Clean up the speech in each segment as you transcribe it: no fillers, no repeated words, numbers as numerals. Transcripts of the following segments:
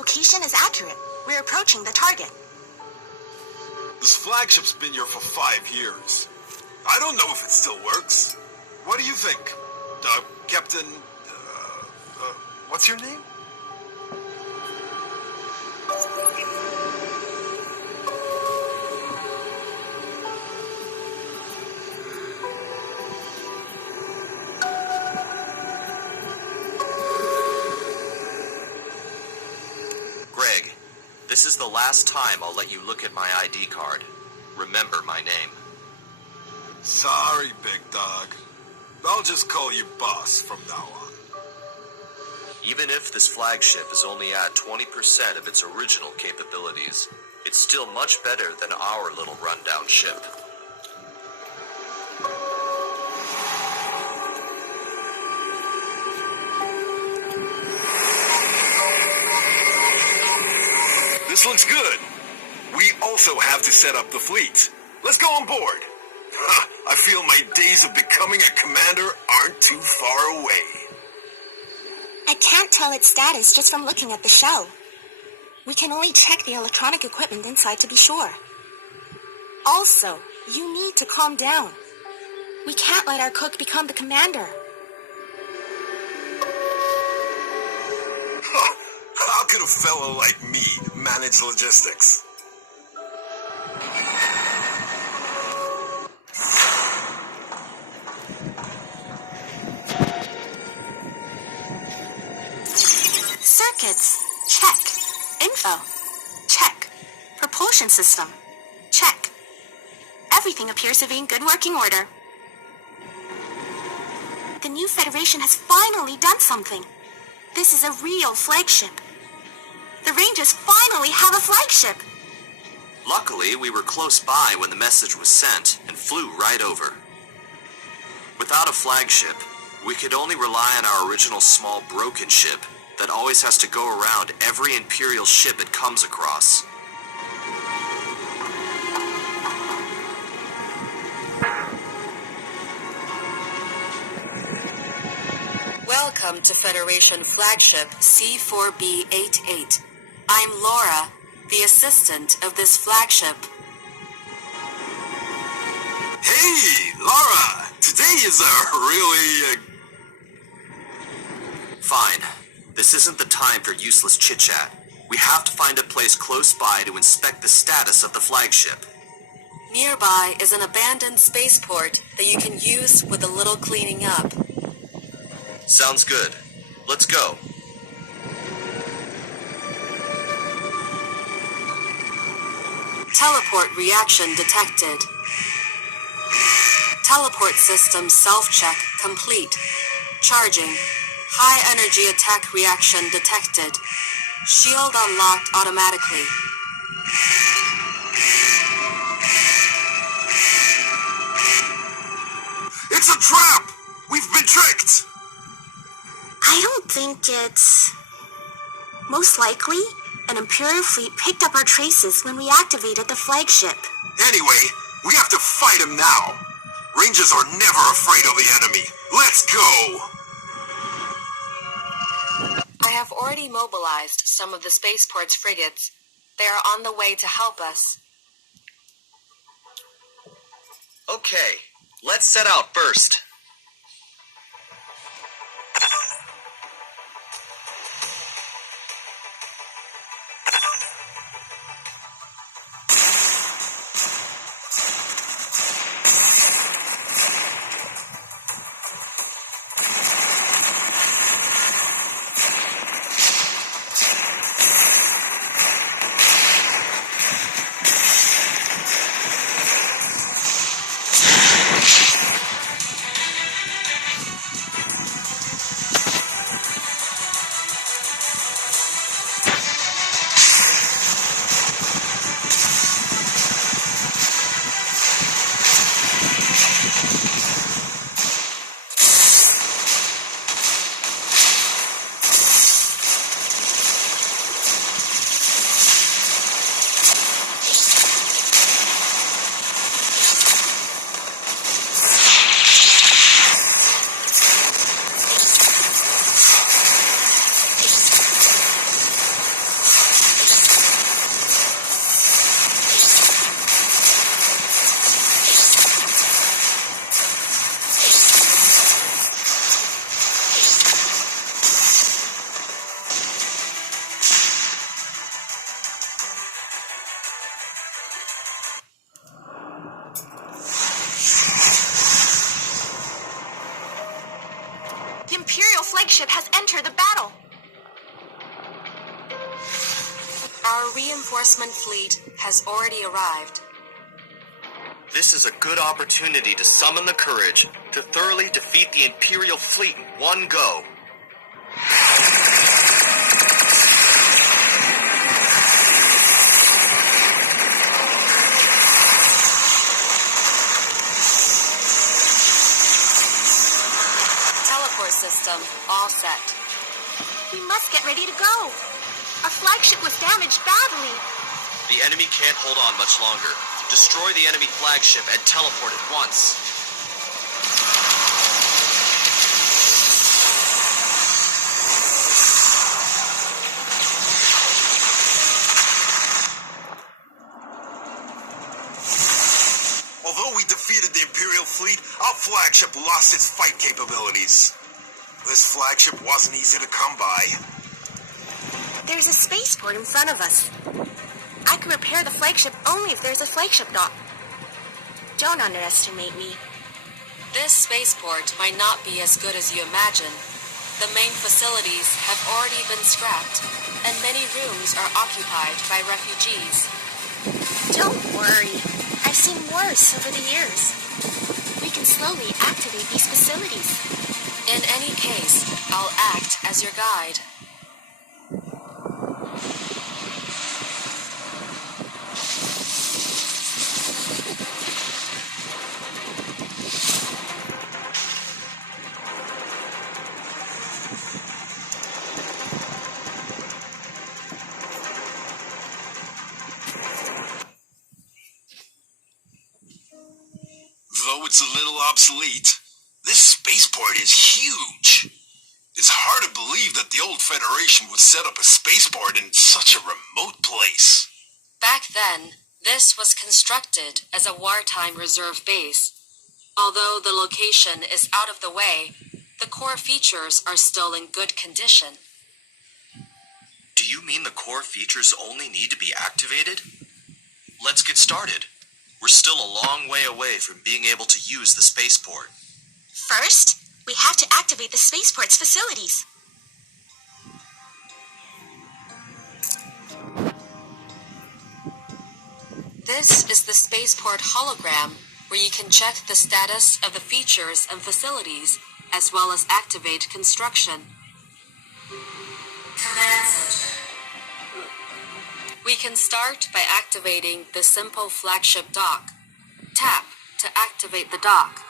location is accurate. We're approaching the target. This flagship's been here for 5 years. I don't know if it still works. What do you think? Captain... what's your name? Greg, this is the last time I'll let you look at my ID card. Remember my name. Sorry, big dog. I'll just call you boss from now on. Even if this flagship is only at 20% of its original capabilities, it's still much better than our little rundown ship. This looks good. We also have to set up the fleet. Let's go on board. I feel my days of becoming a commander aren't too far away. I can't tell its status just from looking at the shell. We can only check the electronic equipment inside to be sure. Also, you need to calm down. We can't let our cook become the commander. How could a fellow like me manage logistics? Circuits, check. Info, check. Propulsion system, check. Everything appears to be in good working order. The new Federation has finally done something. This is a real flagship. The Rangers finally have a flagship. Luckily, we were close by when the message was sent and flew right over. Without a flagship, we could only rely on our original small broken ship that always has to go around every Imperial ship it comes across. Welcome to Federation Flagship C4B88. I'm Laura, the assistant of this flagship. Hey, Laura! Today is a really... Fine. This isn't the time for useless chit-chat. We have to find a place close by to inspect the status of the flagship. Nearby is an abandoned spaceport that you can use with a little cleaning up. Sounds good. Let's go. Teleport reaction detected. Teleport system self-check complete. Charging. High energy attack reaction detected. Shield unlocked automatically. It's a trap! We've been tricked! I don't think it's... Most likely, an Imperial fleet picked up our traces when we activated the flagship. Anyway, we have to fight him now. Rangers are never afraid of the enemy. Let's go! I have already mobilized some of the spaceport's frigates. They are on the way to help us. Okay, let's set out first. Imperial flagship has entered the battle. Our reinforcement fleet has already arrived. This is a good opportunity to summon the courage to thoroughly defeat the Imperial fleet in one go. Teleport system all set. We must get ready to go. Our flagship was damaged badly. The enemy can't hold on much longer. Destroy the enemy flagship and teleport at once. Although we defeated the Imperial fleet, our flagship lost its fight capabilities. This flagship wasn't easy to come by. There's a spaceport in front of us. I can repair the flagship only if there's a flagship dock. Don't underestimate me. This spaceport might not be as good as you imagine. The main facilities have already been scrapped, and many rooms are occupied by refugees. Don't worry. I've seen worse over the years. We can slowly activate these facilities. In any case, I'll act as your guide. Though it's a little obsolete, this spaceport is huge. It's hard to believe that the old Federation would set up a spaceport in such a remote place. Back then, this was constructed as a wartime reserve base. Although the location is out of the way, the core features are still in good condition. Do you mean the core features only need to be activated? Let's get started. We're still a long way away from being able to use the spaceport. First, we have to activate the spaceport's facilities. This is the spaceport hologram, where you can check the status of the features and facilities, as well as activate construction. Command Center. We can start by activating the simple flagship dock. Tap to activate the dock.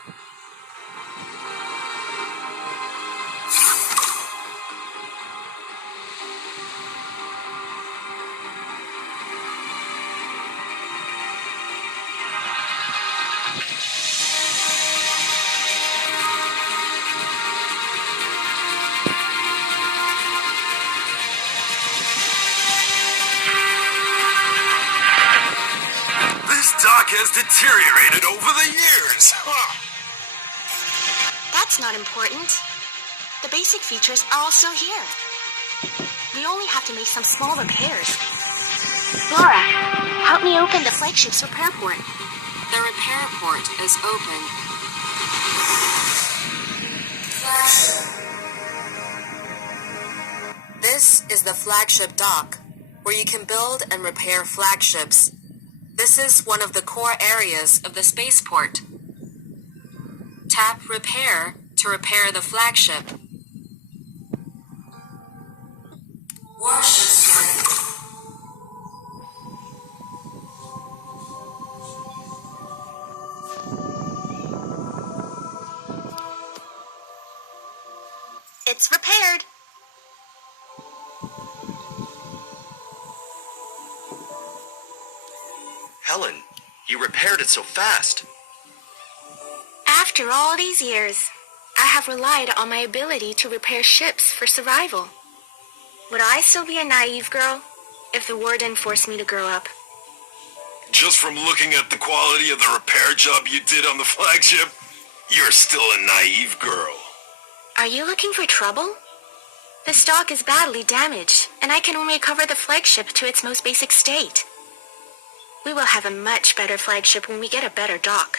Dock has deteriorated over the years. That's not important. The basic features are also here. We only have to make some small repairs. Laura, help me open the flagship's repair port. The repair port is open. This is the flagship dock, where you can build and repair flagships. This is one of the core areas of the spaceport. Tap Repair to repair the flagship. Warships ready. It's repaired. Helen, you repaired it so fast. After all these years, I have relied on my ability to repair ships for survival. Would I still be a naive girl if the war didn't force me to grow up? Just from looking at the quality of the repair job you did on the flagship, you're still a naive girl. Are you looking for trouble? The dock is badly damaged, and I can only recover the flagship to its most basic state. We will have a much better flagship when we get a better dock.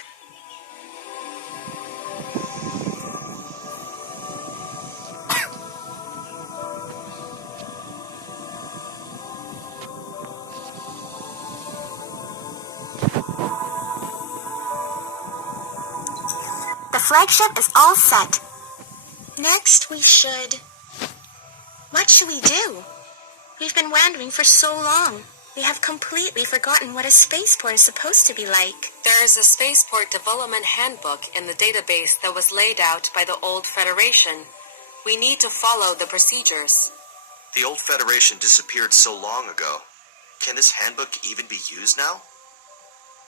flagship is all set. Next, we should... What should we do? We've been wandering for so long. We have completely forgotten what a spaceport is supposed to be like. There is a spaceport development handbook in the database that was laid out by the old Federation. We need to follow the procedures. The old Federation disappeared so long ago. Can this handbook even be used now?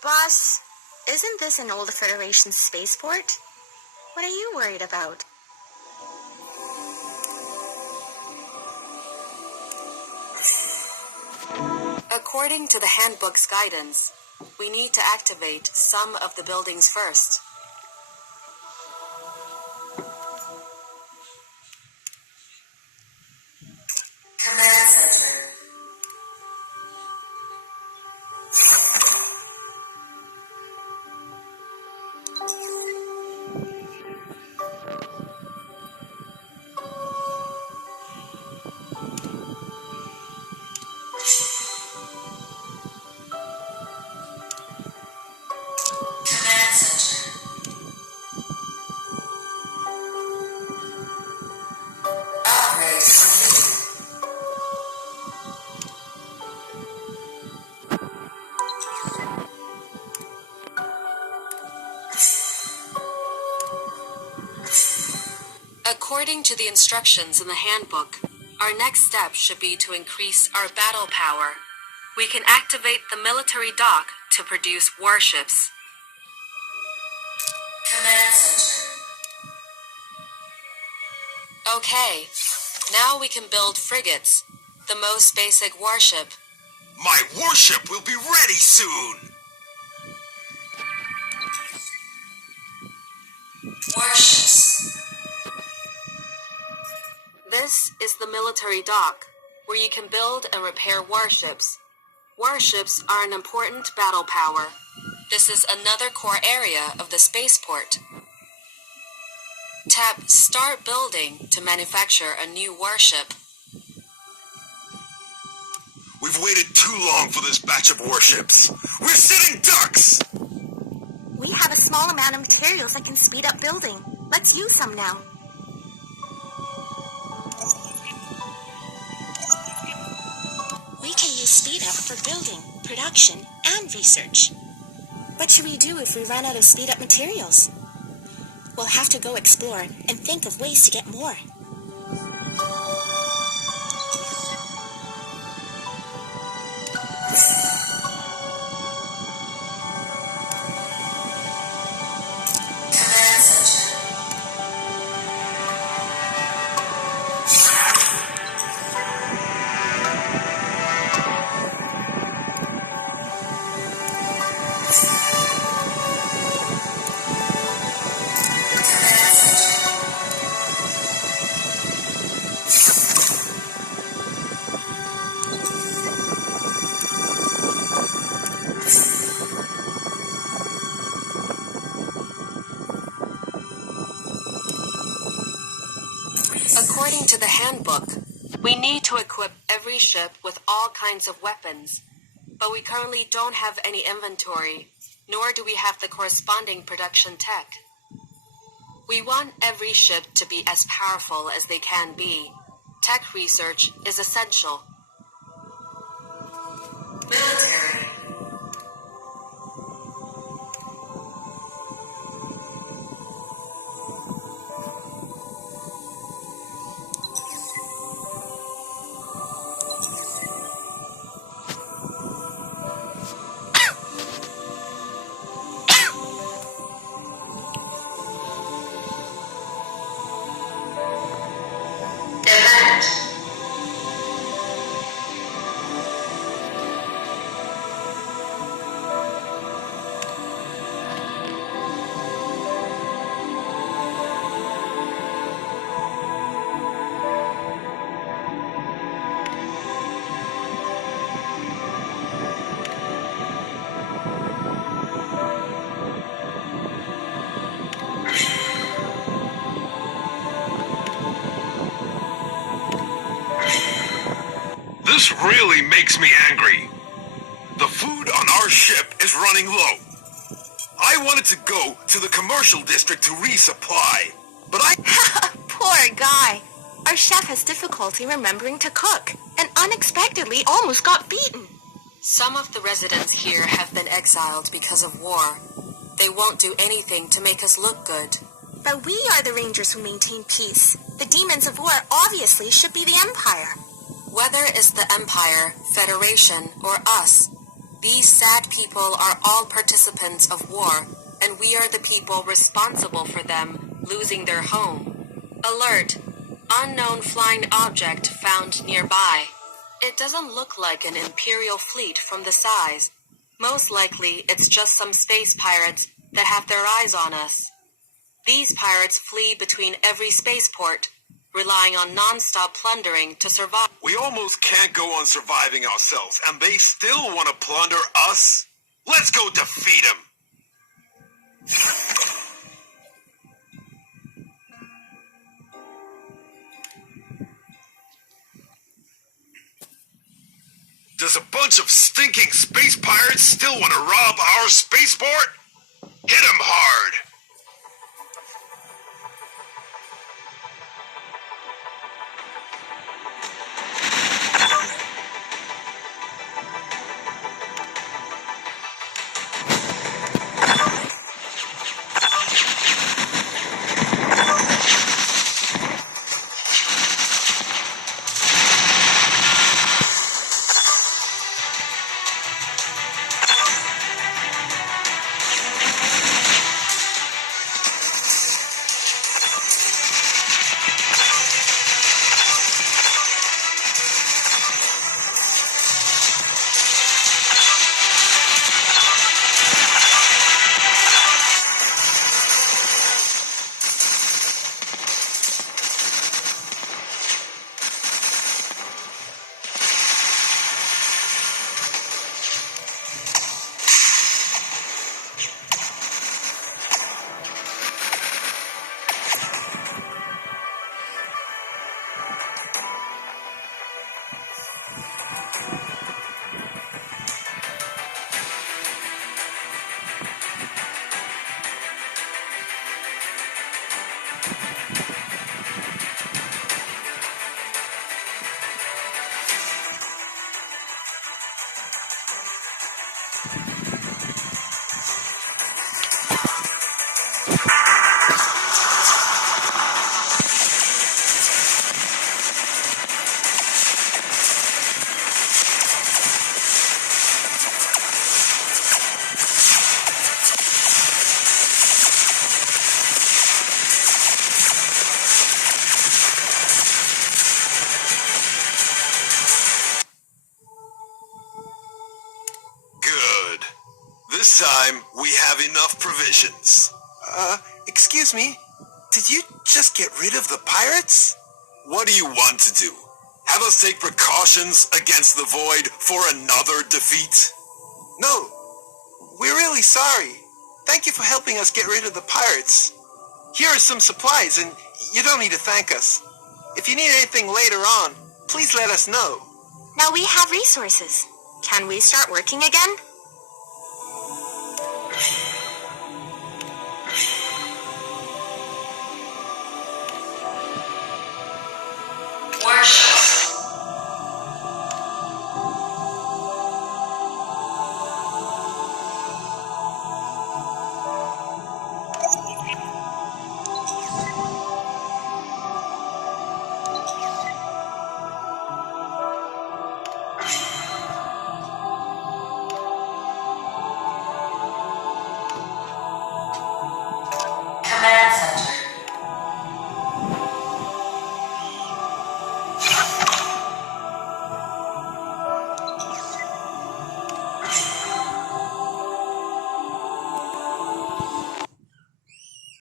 Boss, isn't this an old Federation spaceport? What are you worried about? According to the handbook's guidance, we need to activate some of the buildings first. Command Center. Command Center. Upgrade complete. According to the instructions in the handbook, our next step should be to increase our battle power. We can activate the military dock to produce warships. Command Center. Okay, now we can build frigates, the most basic warship. My warship will be ready soon! Warships. This is the military dock, where you can build and repair warships. Warships are an important battle power. This is another core area of the spaceport. Tap Start Building to manufacture a new warship. We've waited too long for this batch of warships. We're sitting ducks! We have a small amount of materials that can speed up building. Let's use some now. We can use speed up for building, production, and research. What should we do if we run out of speed up materials? We'll have to go explore and think of ways to get more. Command Center. Command Center. According to the handbook, we need to equip every ship with all kinds of weapons, but we currently don't have any inventory, nor do we have the corresponding production tech. We want every ship to be as powerful as they can be. Tech research is essential. Military. Event. This really makes me angry. The food on our ship is running low. I I wanted to go to the commercial district to resupply, but Poor guy. Our chef has difficulty remembering to cook and unexpectedly almost got beaten. Some of the residents here have been exiled because of war. They won't do anything to make us look good. But we are the Rangers who maintain peace. The demons of war obviously should be the Empire. Whether it's the Empire, Federation, or us, these sad people are all participants of war, and we are the people responsible for them losing their home. Alert! Unknown flying object found nearby. It doesn't look like an Imperial fleet from the size. Most likely, it's just some space pirates that have their eyes on us. These pirates flee between every spaceport, relying on non-stop plundering to survive. we almost can't go on surviving ourselves, and they still want to plunder us? Let's go defeat them! Does a bunch of stinking space pirates still want to rob our spaceport? Hit 'em hard! This time, we have enough provisions. Excuse me? Did you just get rid of the pirates? What do you want to do? Have us take precautions against the Void for another defeat? No. We're really sorry. Thank you for helping us get rid of the pirates. Here are some supplies, and you don't need to thank us. If you need anything later on, please let us know. Now we have resources. Can we start working again?